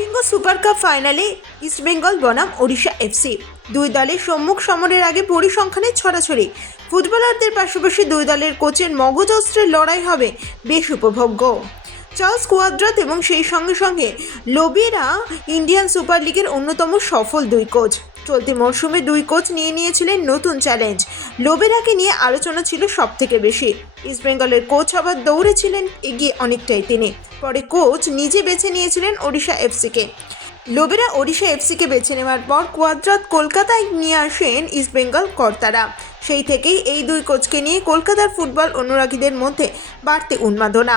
Kalinga super cup ফাইনালে ইস্টবেঙ্গল বনাম Odisha FC. দুই দলের সম্মুখ সমরের আগে পরিসংখ্যানে ছড়াছড়ি। ফুটবলারদের পাশাপাশি দুই দলের কোচের মগজ অস্ত্রের লড়াই হবে বেশ উপভোগ্য। চার্লস কুয়াদ্রাত এবং সেই সঙ্গে সঙ্গে লোবেরা ইন্ডিয়ান সুপার লিগের অন্যতম সফল দুই কোচ। চলতি মরশুমে দুই কোচ নিয়ে নিয়েছিলেন নতুন চ্যালেঞ্জ। লোবেরাকে নিয়ে আলোচনা ছিল সব থেকে বেশি ইস্টবেঙ্গলের কোচ আবার দৌড়েছিলেন, এগিয়ে অনেকটাই তিনি। পরে কোচ নিজে বেছে নিয়েছিলেন ওড়িশা এফসিকে। লোবেরা ওড়িশা এফসিকে বেছে নেওয়ার পর কোয়াদ্রাত কলকাতায় নিয়ে আসেন ইস্টবেঙ্গল কর্তারা। সেই থেকেই এই দুই কোচকে নিয়ে কলকাতার ফুটবল অনুরাগীদের মধ্যে বাড়তে উন্মাদনা।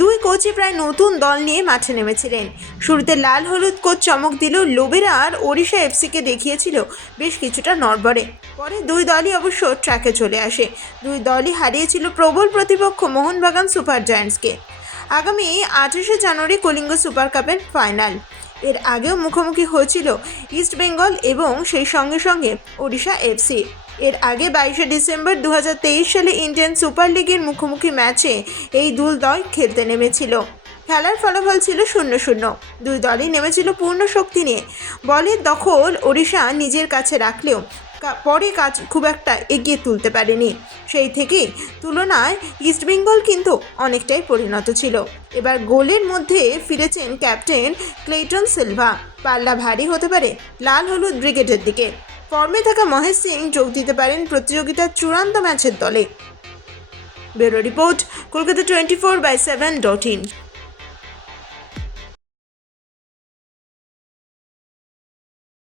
দুই কোচই প্রায় নতুন দল নিয়ে মাঠে নেমেছিলেন। শুরুতে লাল হলুদ কোচ চমক দিল লোবেরা আর ওড়িশা এফসিকে দেখিয়েছিল বেশ কিছুটা নড়বড়ে। পরে দুই দলই অবশ্য ট্র্যাকে চলে আসে। দুই দলই হারিয়েছিল প্রবল প্রতিপক্ষ মোহনবাগান সুপার জায়ান্টসকে। আগামী আঠাশে জানুয়ারি কলিঙ্গ সুপার কাপের ফাইনাল। এর আগেও মুখোমুখি হয়েছিল ইস্ট বেঙ্গল এবং সেই সঙ্গে সঙ্গে ওড়িশা এফসি এর আগে বাইশে ডিসেম্বর দু হাজার তেইশ সালে ইন্ডিয়ান সুপার লিগের মুখোমুখি ম্যাচে এই দুল দল খেলতে নেমেছিল। খেলার ফলাফল ছিল শূন্য শূন্য। দুই দলই নেমেছিল পূর্ণ শক্তি নিয়ে। বলের দখল ওড়িশা নিজের কাছে রাখলেও পরে কাজ খুব একটা এগিয়ে তুলতে পারেনি। সেই থেকেই তুলনায় ইস্টবেঙ্গল কিন্তু অনেকটাই পরিণত ছিল। এবার গোলের মধ্যে ফিরেছেন ক্যাপ্টেন ক্লেটন সিলভা। পাল্লা ভারী হতে পারে লাল হলুদ ব্রিগেডের দিকে। ফর্মে থাকা মহেশ সিং যোগ দিতে পারেন প্রতিযোগিতার চূড়ান্ত ম্যাচের দলে। Bureau report, Kolkata twenty four by seven dot in.